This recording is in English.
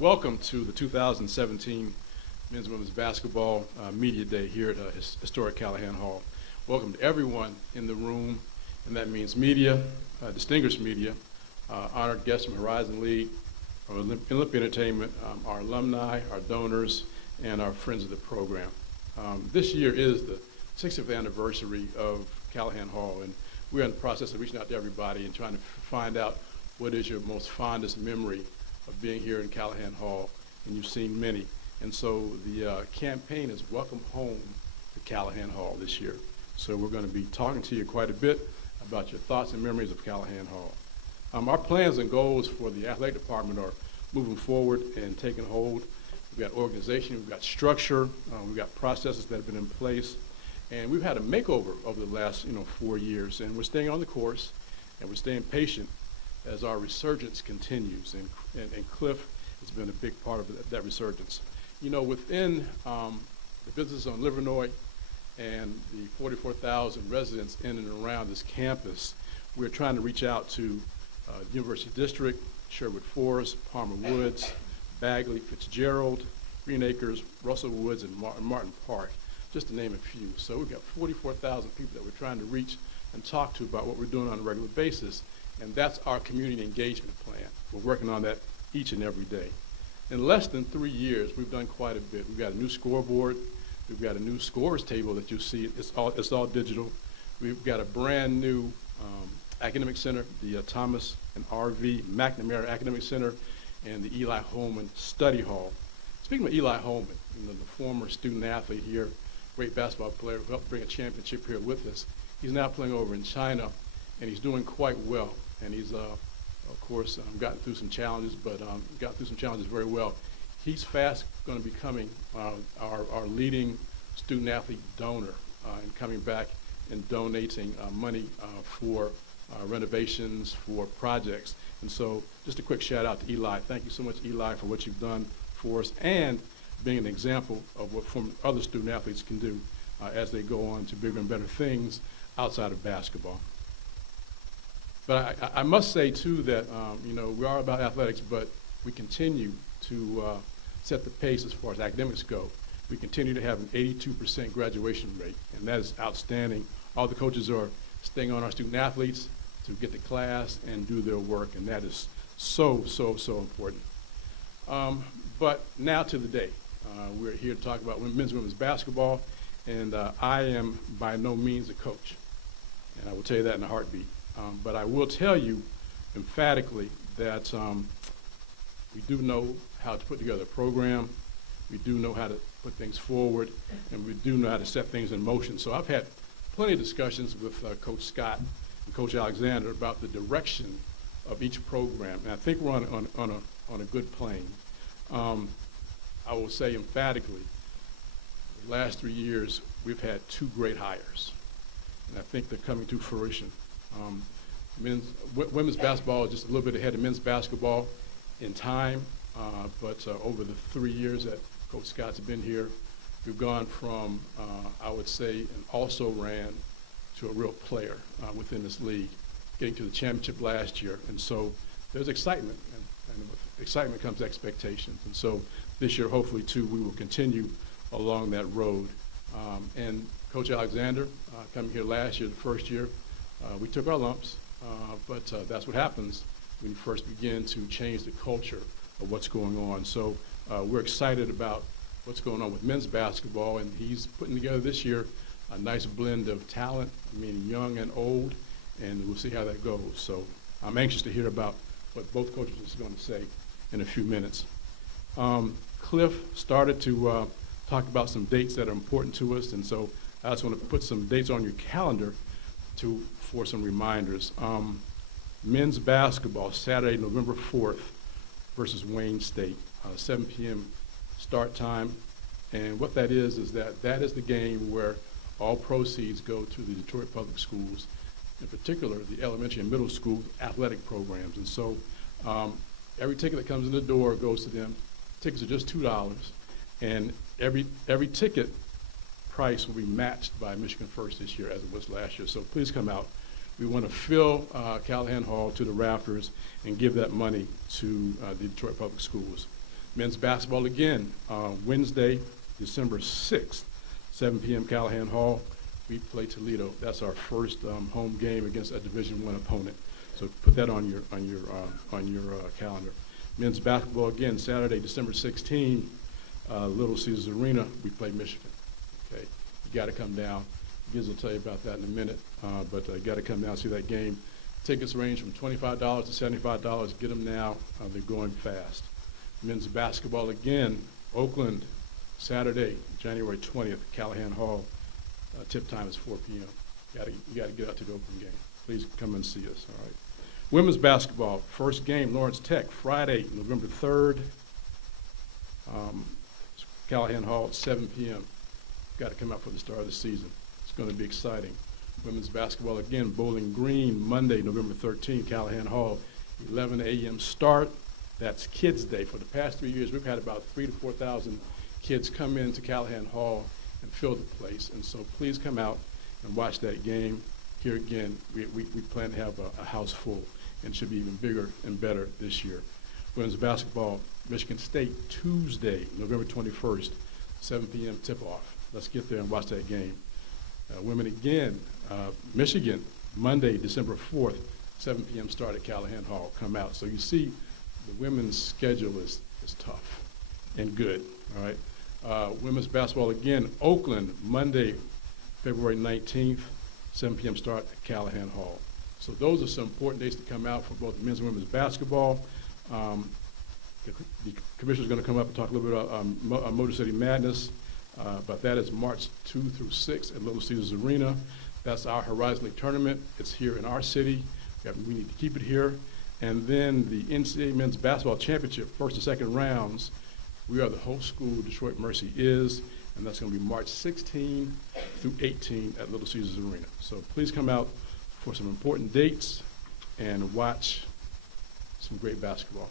Welcome to the 2017 Men's and Women's Basketball Media Day here at historic Callahan Hall. Welcome to everyone in the room, and that means media, distinguished media, honored guests from Horizon League, Olympic Entertainment, our alumni, our donors, and our friends of the program. This year is the 60th anniversary of Callahan Hall, and we're in the process of reaching out to everybody and trying to find out what is your most fondest memory of being here in Callahan Hall, and you've seen many. And so the campaign is Welcome Home to Callahan Hall this year. So we're going to be talking to you quite a bit about your thoughts and memories of Callahan Hall. Our plans and goals for the athletic department are moving forward and taking hold. We've got organization, we've got structure, we've got processes that have been in place, and we've had a makeover over the last 4 years, and we're staying on the course, and we're staying patient as our resurgence continues, and Cliff has been a big part of that resurgence. Within the business on Livernois and the 44,000 residents in and around this campus, we're trying to reach out to University District, Sherwood Forest, Palmer Woods, Bagley, Fitzgerald, Green Acres, Russell Woods, and Martin Park, just to name a few. So we've got 44,000 people that we're trying to reach and talk to about what we're doing on a regular basis. And that's our community engagement plan. We're working on that each and every day. In less than 3 years, we've done quite a bit. We've got a new scoreboard. We've got a new scores table that you see. It's all digital. We've got a brand new academic center, the Thomas and R.V. McNamara Academic Center, and the Eli Holman Study Hall. Speaking of Eli Holman, the former student athlete here, great basketball player who helped bring a championship here with us. He's now playing over in China, and he's doing quite well. And he's, of course, gotten through some challenges, but got through some challenges very well. He's fast going to be becoming our leading student athlete donor and coming back and donating money for renovations, for projects. And so just a quick shout out to Eli. Thank you so much, Eli, for what you've done for us and being an example of what other student athletes can do as they go on to bigger and better things outside of basketball. But I must say, too, that we are about athletics, but we continue to set the pace as far as academics go. We continue to have an 82% graduation rate, and that is outstanding. All the coaches are staying on our student athletes to get to class and do their work, and that is so, so, so important. But now to the day. We're here to talk about men's and women's basketball, and I am by no means a coach, and I will tell you that in a heartbeat. But I will tell you emphatically that we do know how to put together a program, we do know how to put things forward, and we do know how to set things in motion. So I've had plenty of discussions with Coach Scott and Coach Alexander about the direction of each program, and I think we're on a good plane. I will say emphatically, the last 3 years, we've had 2 great hires, and I think they're coming to fruition. Women's basketball is just a little bit ahead of men's basketball in time, but over the 3 years that Coach Scott's been here, we've gone from, I would say, an also-ran to a real player within this league, getting to the championship last year. And so there's excitement, and with excitement comes expectations. And so this year, hopefully, too, we will continue along that road. And Coach Alexander, coming here last year, the first year, we took our lumps, but that's what happens when you first begin to change the culture of what's going on. So we're excited about what's going on with men's basketball, and he's putting together this year a nice blend of talent, meaning young and old, and we'll see how that goes. So I'm anxious to hear about what both coaches are going to say in a few minutes. Cliff started to talk about some dates that are important to us, and so I just want to put some dates on your calendar for some reminders. Men's basketball, Saturday, November 4th versus Wayne State, 7 p.m. start time. And what that is that is the game where all proceeds go to the Detroit Public Schools, in particular the elementary and middle school athletic programs. And so every ticket that comes in the door goes to them. Tickets are just $2, and every ticket price will be matched by Michigan First this year as it was last year. So please come out. We want to fill Callahan Hall to the rafters and give that money to the Detroit Public Schools. Men's basketball again, Wednesday, December 6th, 7 p.m. Callahan Hall. We play Toledo. That's our first home game against a Division I opponent. So put that on your calendar. Men's basketball again, Saturday, December 16th, Little Caesars Arena. We play Michigan. Okay, you got to come down. Giz will tell you about that in a minute, but you got to come down and see that game. Tickets range from $25 to $75. Get them now. They're going fast. Men's basketball again, Oakland, Saturday, January 20th, Callahan Hall. Tip time is 4 p.m. You got to get out to the Oakland game. Please come and see us. All right. Women's basketball, first game, Lawrence Tech, Friday, November 3rd. Callahan Hall at 7 p.m. Got to come out for the start of the season. It's going to be exciting. Women's basketball again, Bowling Green, Monday, November 13th, Callahan Hall, 11 a.m. start. That's Kids Day. For the past 3 years, we've had about 3,000 to 4,000 kids come into Callahan Hall and fill the place. And so please come out and watch that game. Here again, we plan to have a house full, and should be even bigger and better this year. Women's basketball, Michigan State, Tuesday, November 21st, 7 p.m. tip-off. Let's get there and watch that game. Women again, Michigan, Monday, December 4th, 7 p.m. start at Callahan Hall. Come out. So you see the women's schedule is tough and good, all right? Women's basketball again, Oakland, Monday, February 19th, 7 p.m. start at Callahan Hall. So those are some important dates to come out for both men's and women's basketball. The commissioner's going to come up and talk a little bit about Motor City Madness. But that is March 2 through 6 at Little Caesars Arena. That's our Horizon League tournament. It's here in our city. We need to keep it here. And then the NCAA Men's Basketball Championship, first and second rounds, we are the host school, Detroit Mercy is, and that's going to be March 16 through 18 at Little Caesars Arena. So please come out for some important dates and watch some great basketball.